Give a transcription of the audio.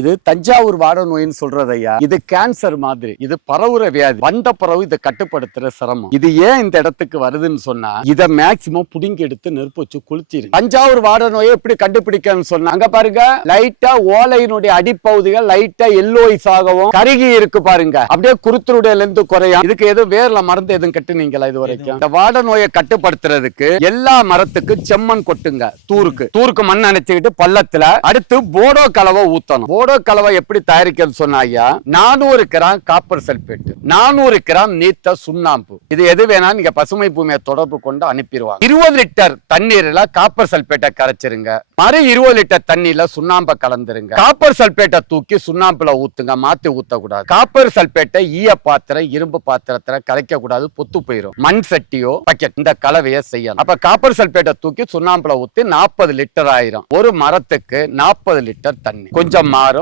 இது தஞ்சாவூர் வாட நோயின்னு சொல்றது ஐயா. இது கேன்சர் மாதிரி. இது பரவுற வியாதி. வந்த பிறகு இதை கட்டுப்படுத்துற சிரமம். இது ஏன் இந்த இடத்துக்கு வருதுன்னு சொன்னா இதை மேக்சிமம் புடிங்கி எடுத்து நெருப்பு வச்சு குளிச்சிரு. தஞ்சாவூர் வாட நோயை எப்படி கண்டுபிடிக்கன்னு சொன்னா அங்க பாருங்க, லைட்டா ஓலையினுடைய அடிப்பகுதிகள் லைட்டா எல்லோயிஸ் ஆகவும் கருகி இருக்கு பாருங்க. அப்படியே குருத்தருடைய லெந்து குறையும். இதுக்கு எதுவும் வேர்ல மருந்து எதுவும் கட்டுனீங்களா இது வரைக்கும்? இந்த வாட நோயை கட்டுப்படுத்துறதுக்கு எல்லா மரத்துக்கு செம்மண் கொட்டுங்க. தூருக்கு மண் அணைச்சுக்கிட்டு பள்ளத்துல அடுத்து போடோ கலவை ஊத்தணும். போடோ கலவை எப்படி தயாரிக்கிறது சொன்னாயா, 400 கிராம் காப்பர் சல்பேட், 400 கிராம் நீத்த சுண்ணாம்பு. இது எது வேணா நீங்க பசுமை பூமியை தொடர்பு கொண்டு அனுப்பிடுவாங்க. 20 லிட்டர் தண்ணீர்ல காப்பர் சல்பேட்டை கரைச்சிருங்க. மறு 20 லிட்டர் தண்ணீர்ல சுண்ணாம்பை கலந்துருங்க. காப்பர் சல்பேட்டை தூக்கி சுண்ணாம்புல ஊத்துங்க. மாத்தி ஊத்தக்கூடாது. காப்பர் சல்பேட்டை ஈய பாத்திரம் இரும்பு பாத்திரத்துல கரைக்க கூடாது, பொத்து போயிடும். மண் சட்டியோ பக்கெட் இந்த கலவையை செய்யணும். அப்ப காப்பர் சல்பேட்டை தூக்கி சுண்ணாம்புல ஊத்தி 40 லிட்டர் ஆயிரும். ஒரு மரத்துக்கு 40 லிட்டர் தண்ணி. கொஞ்சம் மாறும்.